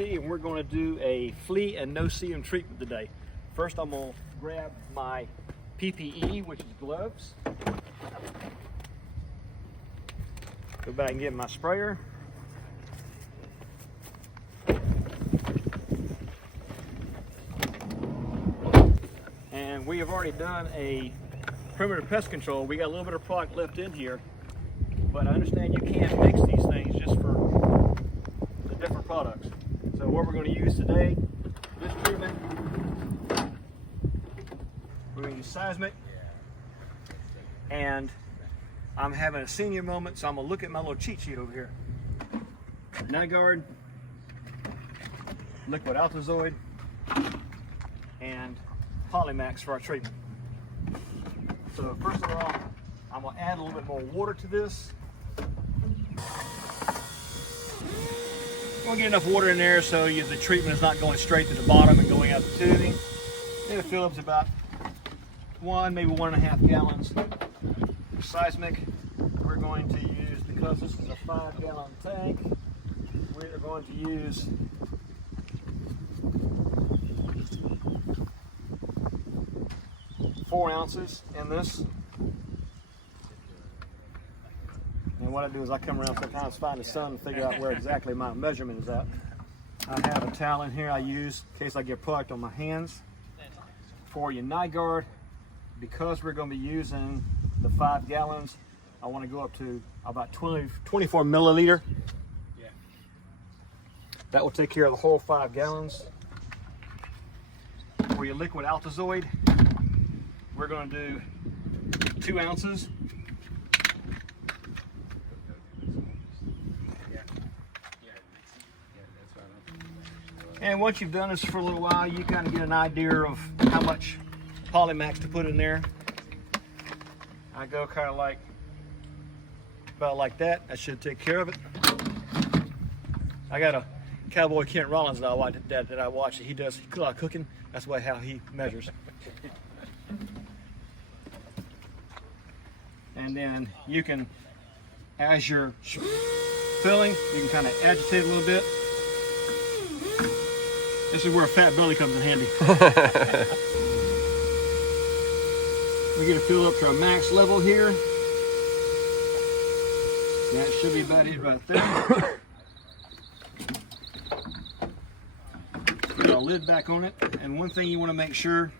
And we're going to do a flea and no-see-em treatment today. First, I'm going to grab my PPE, which is gloves. Go back and get my sprayer. And we have already done a perimeter pest control. We got a little bit of product left in here, but I understand you can't mix these things just for the different products. So what we're going to use today, this treatment, we're going to use seismic, and I'm having a senior moment, so I'm going to look at my little cheat sheet over here. Night Guard, liquid altazoid, and Polymax for our treatment. So first of all, I'm going to add a little bit more water to this. We'll get enough water in there so the treatment is not going straight to the bottom and going out the tubing. It'll fill up to about 1, maybe 1.5 gallons. For seismic, we're going to use, because this is a 5-gallon tank, we're going to use four ounces in this. And what I do is I come around sometimes, find the sun, and figure out where exactly my measurement is at. I have a towel in here I use in case I get product on my hands. For your night guard, because we're going to be using the 5 gallons, I want to go up to about 24 milliliter. That will take care of the whole 5 gallons. For your liquid altazoid, we're going to do 2 ounces. And once you've done this for a little while, you kind of get an idea of how much Polymax to put in there. I go kind of like, about like that. That should take care of it. I got a Cowboy Kent Rollins that I watch. He does a lot of cooking. That's how he measures. And then you can, as you're filling, you can kind of agitate a little bit. This is where a fat belly comes in handy. We get it filled up to our max level here. That should be about it right there. Put a lid back on it. And one thing you want to make sure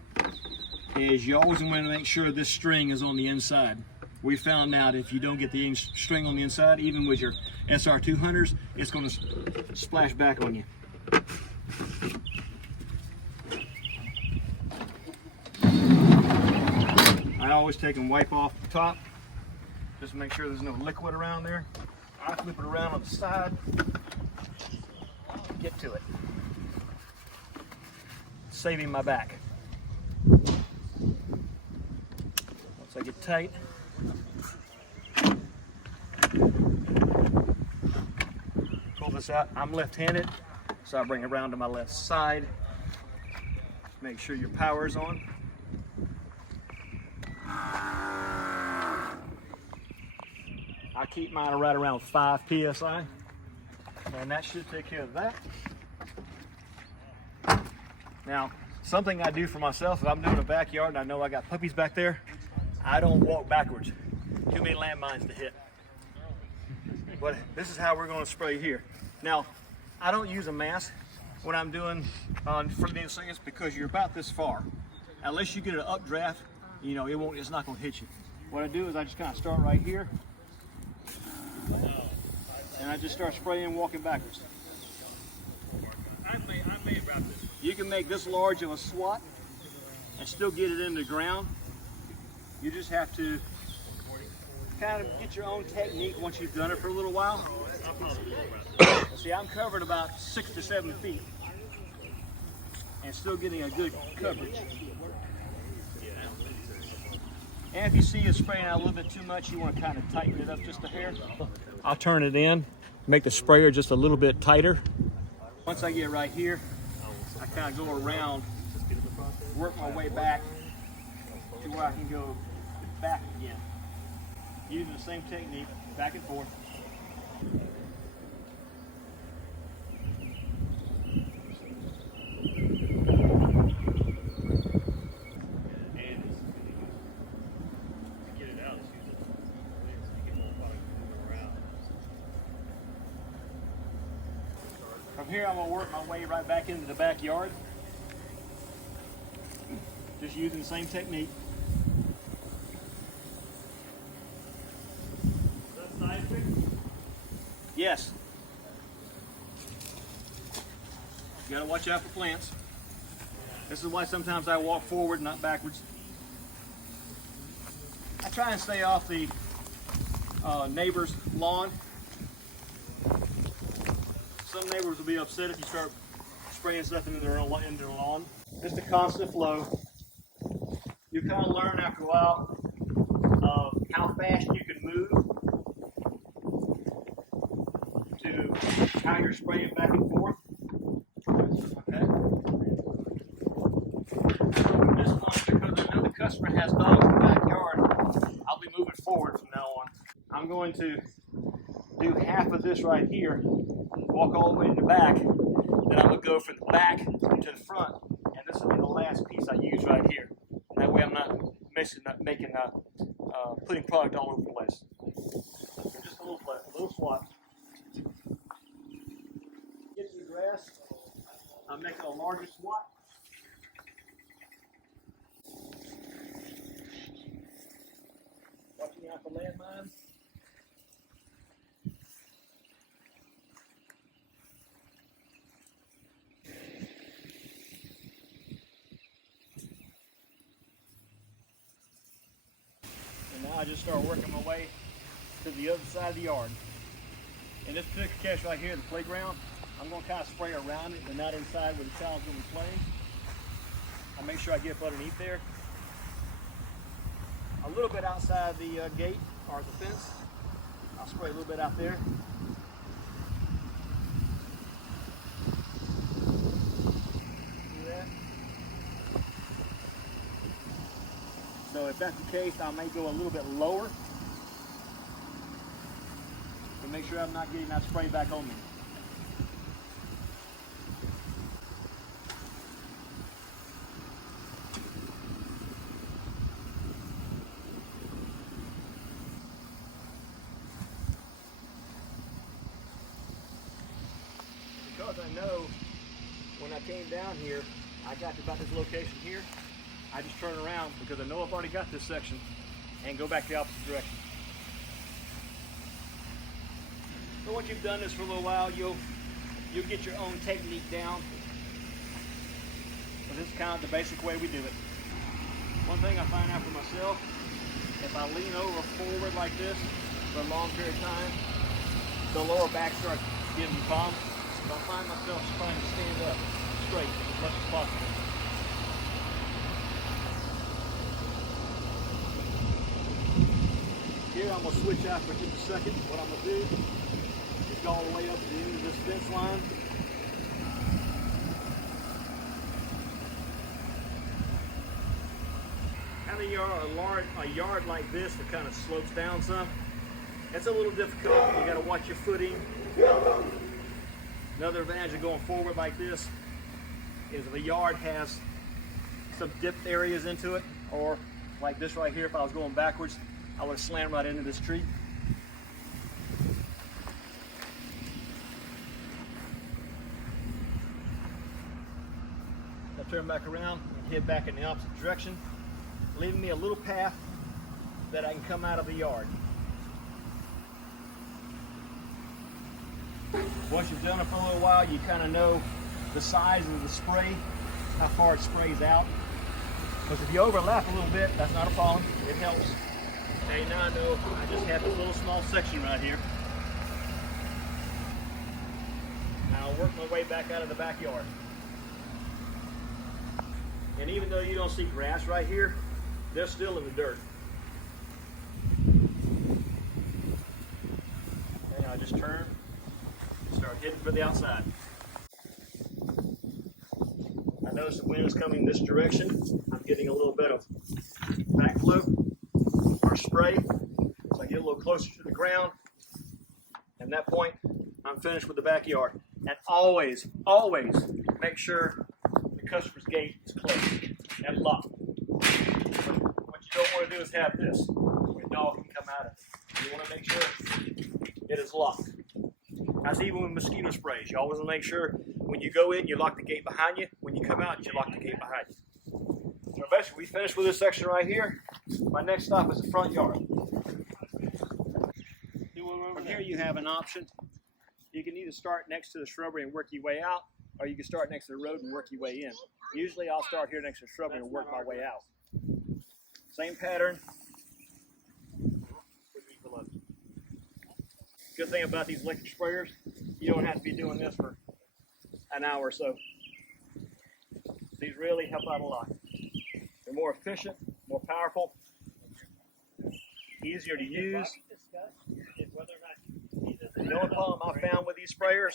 is you always want to make sure this string is on the inside. We found out if you don't get the string on the inside, even with your SR200s, it's going to splash back on you. I always take and wipe off the top, just to make sure there's no liquid around there. I flip it around on the side, get to it, saving my back. Once I get tight, pull this out. I'm left-handed, so I bring it around to my left side. Make sure your power's on. I keep mine right around 5 psi, and that should take care of that. Now, something I do for myself, if I'm doing a backyard and I know I got puppies back there, I don't walk backwards. Too many landmines to hit. But this is how we're going to spray here. Now, I don't use a mask when I'm doing for these things because you're about this far. Unless you get an updraft, you know, it's not going to hit you. What I do is I just kind of start right here, and I just start spraying and walking backwards. I made about this. You can make this large of a swat and still get it in the ground. You just have to kind of get your own technique once you've done it for a little while. See, I'm covered about 6 to 7 feet and still getting a good coverage. And if you see it spraying out a little bit too much, you want to kind of tighten it up just a hair. I'll turn it in, make the sprayer just a little bit tighter. Once I get right here, I kind of go around, work my way back to where I can go back again. Using the same technique, back and forth. here, I'm gonna work my way right back into the backyard. Just using the same technique. Is that side trick? Yes. You gotta watch out for plants. This is why sometimes I walk forward, not backwards. I try and stay off the neighbor's lawn. Some neighbors will be upset if you start spraying stuff into their lawn. Just a constant flow. You kind of learn after a while how fast you can move to how you're spraying back and forth. Okay. From this point, because I know the customer has dogs in the backyard, I'll be moving forward from now on. I'm going to do half of this right here, walk all the way to the back, then I would go from the back to the front, and this will be the last piece I use right here. That way I'm not putting product all over the place. So just a little swat. Get to the grass. I'm making a larger swat. Watching out for landmines. Now I just start working my way to the other side of the yard. In this particular case right here, the playground, I'm going to kind of spray around it, but not inside where the child's going to be playing. I make sure I get up underneath there. A little bit outside the gate or the fence. I'll spray a little bit out there. See that? So if that's the case, I may go a little bit lower to make sure I'm not getting that spray back on me. Because I know when I came down here, I got to about this location here, I just turn around because I know I've already got this section and go back the opposite direction. So once you've done this for a little while, you'll get your own technique down. But this is kind of the basic way we do it. One thing I find out for myself, if I lean over forward like this for a long period of time, the lower back starts getting calm. So I find myself trying to stand up straight as much as possible. Here I'm going to switch out for just a second. What I'm going to do is go all the way up to the end of this fence line. Having a yard like this that kind of slopes down some, it's a little difficult. You got to watch your footing. Another advantage of going forward like this is if a yard has some dipped areas into it, or like this right here, if I was going backwards, I would slam right into this tree. I'll turn back around and head back in the opposite direction, leaving me a little path that I can come out of the yard. Once you've done it for a little while, you kind of know the size of the spray, how far it sprays out. Because if you overlap a little bit, that's not a problem. It helps. Okay, now I know I just have this little small section right here. Now I'll work my way back out of the backyard. And even though you don't see grass right here, they're still in the dirt. And I just turn, start heading for the outside. I notice the wind is coming this direction. I'm getting a little bit of backflow or spray. So I get a little closer to the ground. And at that point, I'm finished with the backyard. And always, always make sure the customer's gate is closed and locked. What you don't want to do is have this, where a dog can come out of it. You want to make sure it is locked. That's even with mosquito sprays. You always want to make sure when you go in, you lock the gate behind you. When you come out, you lock the gate behind you. So basically, we finished with this section right here. My next stop is the front yard. From here, you have an option. You can either start next to the shrubbery and work your way out, or you can start next to the road and work your way in. Usually, I'll start here next to the shrubbery and work my way out. Same pattern. Good thing about these electric sprayers, you don't have to be doing this for an hour or so. These really help out a lot. They're more efficient, more powerful, easier to use. The only problem I found with these sprayers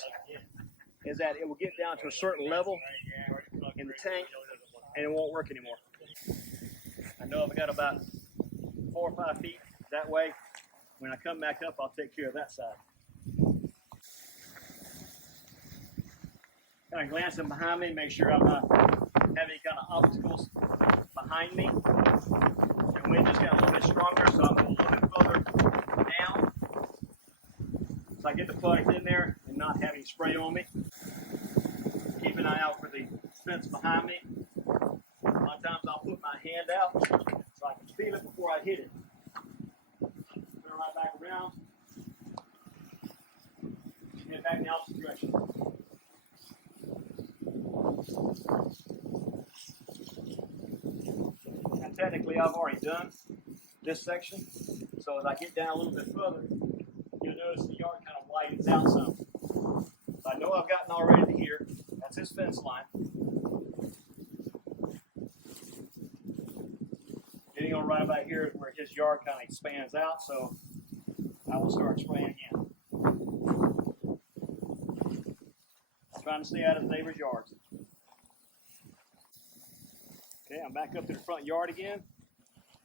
is that it will get down to a certain level in the tank and it won't work anymore. I know I've got about 4 or 5 feet that way. When I come back up, I'll take care of that side. Kind of glancing behind me, make sure I'm not having any kind of obstacles behind me. The wind just got a little bit stronger, so I'm going a little bit further down. So I get the product in there and not having spray on me. Keep an eye out for the fence behind me. A lot of times I'll put my hand out so I can feel it before I hit it. Turn right back around. Head back in the opposite direction. Now technically I've already done this section, so as I get down a little bit further, you'll notice the yard kind of widens out some. So I know I've gotten already to here. That's his fence line. Getting on right about here is where his yard kind of expands out, so I will start spraying again. Trying to stay out of the neighbor's yards. Okay, I'm back up to the front yard again.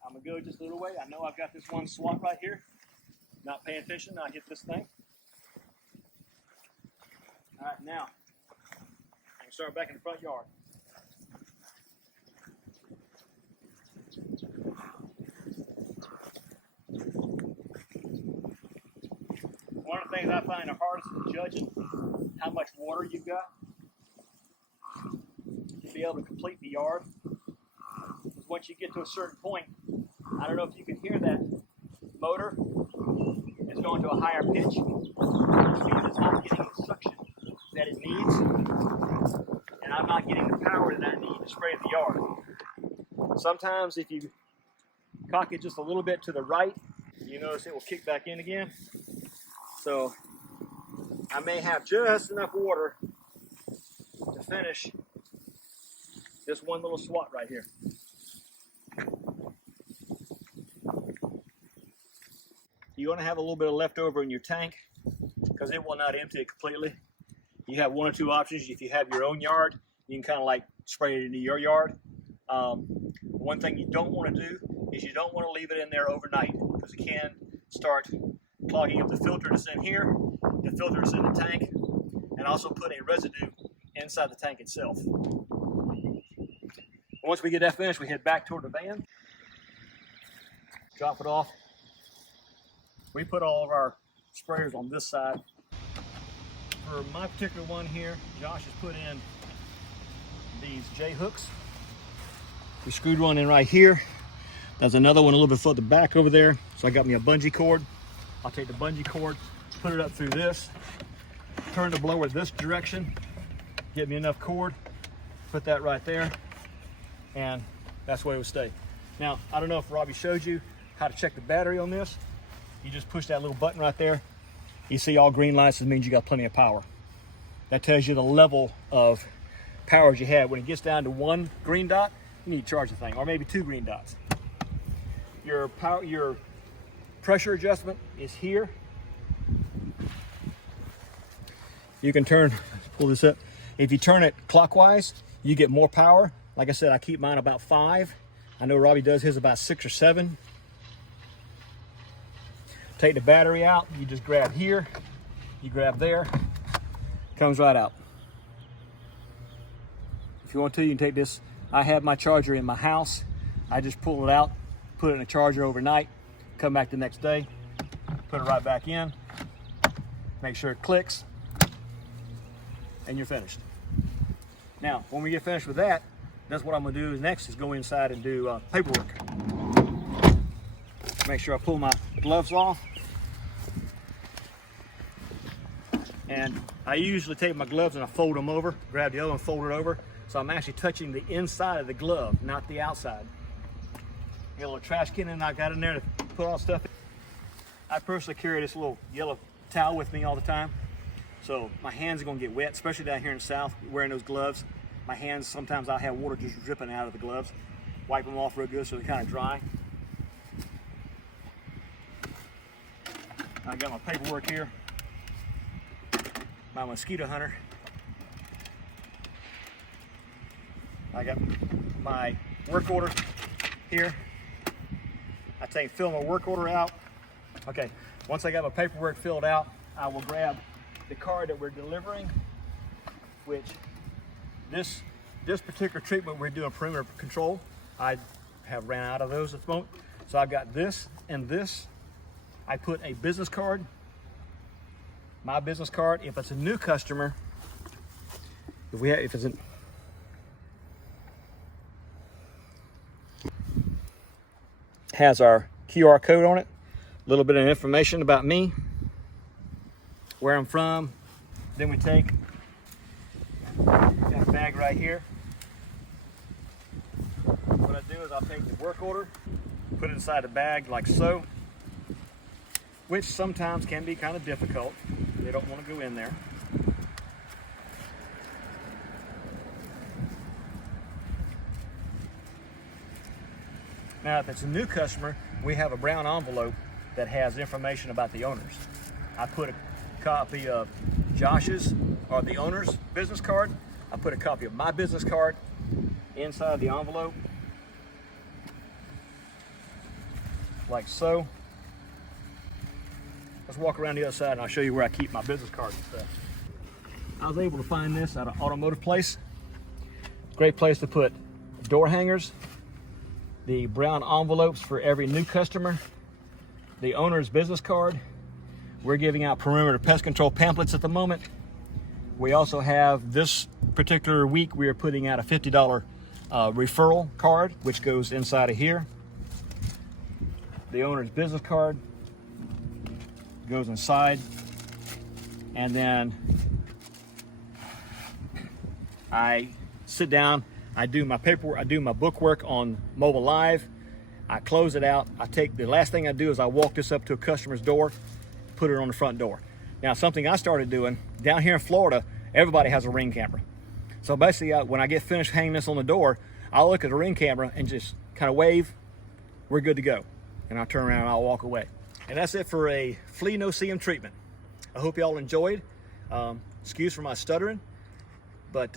I'm going to go just a little way. I know I've got this one swat right here. Not paying attention, I hit this thing. All right, now I can start back in the front yard. One of the things I find the hardest is judging how much water you've got to be able to complete the yard. Because once you get to a certain point, I don't know if you can hear that motor. It's going to a higher pitch, which means it's not getting the suction that it needs, and I'm not getting the power that I need to spray the yard. Sometimes if you cock it just a little bit to the right, you notice it will kick back in again. So I may have just enough water to finish this one little swat right here. You're going to have a little bit of leftover in your tank because it will not empty it completely. You have 1 or 2 options. If you have your own yard, you can kind of like spray it into your yard. One thing you don't want to do is you don't want to leave it in there overnight because it can start clogging up the filter that's in here, the filter that's in the tank, and also put a residue inside the tank itself. Once we get that finished, we head back toward the van, drop it off. We put all of our sprayers on this side. For my particular one here, Josh has put in these J hooks. We screwed one in right here. There's another one a little bit further back over there. So I got me a bungee cord. I'll take the bungee cord, put it up through this, turn the blower this direction, get me enough cord, put that right there, and that's where it will stay. Now, I don't know if Robbie showed you how to check the battery on this. You just push that little button right there. You see all green lights, it means you got plenty of power. That tells you the level of power you have. When it gets down to 1 green dot, you need to charge the thing, or maybe 2 green dots. Your pressure adjustment is here. You can pull this up. If you turn it clockwise, you get more power. Like I said, I keep mine about 5. I know Robbie does his about 6 or 7. Take the battery out, you just grab here, you grab there, comes right out. If you want to, you can take this. I have my charger in my house. I just pull it out, put it in a charger overnight, come back the next day, put it right back in, make sure it clicks, and you're finished. Now, when we get finished with that, that's what I'm gonna do next is go inside and do paperwork. Make sure I pull my gloves off. And I usually take my gloves and I fold them over, grab the other one, fold it over. So I'm actually touching the inside of the glove, not the outside. Got a little trash can and I got in there to put all stuff in. I personally carry this little yellow towel with me all the time. So my hands are gonna get wet, especially down here in the South, wearing those gloves. My hands, sometimes I'll have water just dripping out of the gloves. Wipe them off real good so they're kind of dry. I got my paperwork here. My mosquito hunter. I got my work order here. I fill my work order out. Okay, once I got my paperwork filled out, I will grab the card that we're delivering, which this particular treatment we're doing perimeter control. I have ran out of those at the moment. So I've got this and this. I put a business card, my business card. If it's a new customer, if it's a has our QR code on it, a little bit of information about me, where I'm from. Then we take that bag right here. What I do is I'll take the work order, put it inside the bag like so, which sometimes can be kind of difficult. They don't want to go in there. Now, if it's a new customer, we have a brown envelope that has information about the owners. I put a copy of Josh's or the owner's business card. I put a copy of my business card inside the envelope, like so. Let's walk around the other side and I'll show you where I keep my business cards and stuff. I was able to find this at an automotive place. Great place to put door hangers, the brown envelopes for every new customer, the owner's business card. We're giving out perimeter pest control pamphlets at the moment. We also have, this particular week, we are putting out a $50 referral card, which goes inside of here. The owner's business card goes inside. And then I sit down, I do my paperwork, I do my bookwork on Mobile Live. I close it out. The last thing I do is I walk this up to a customer's door, put it on the front door. Now, something I started doing, down here in Florida, everybody has a Ring camera. So basically, when I get finished hanging this on the door, I'll look at the Ring camera and just kind of wave, we're good to go. And I'll turn around and I'll walk away. And that's it for a flea no-see-um treatment. I hope y'all enjoyed. Excuse for my stuttering, but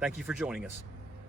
thank you for joining us.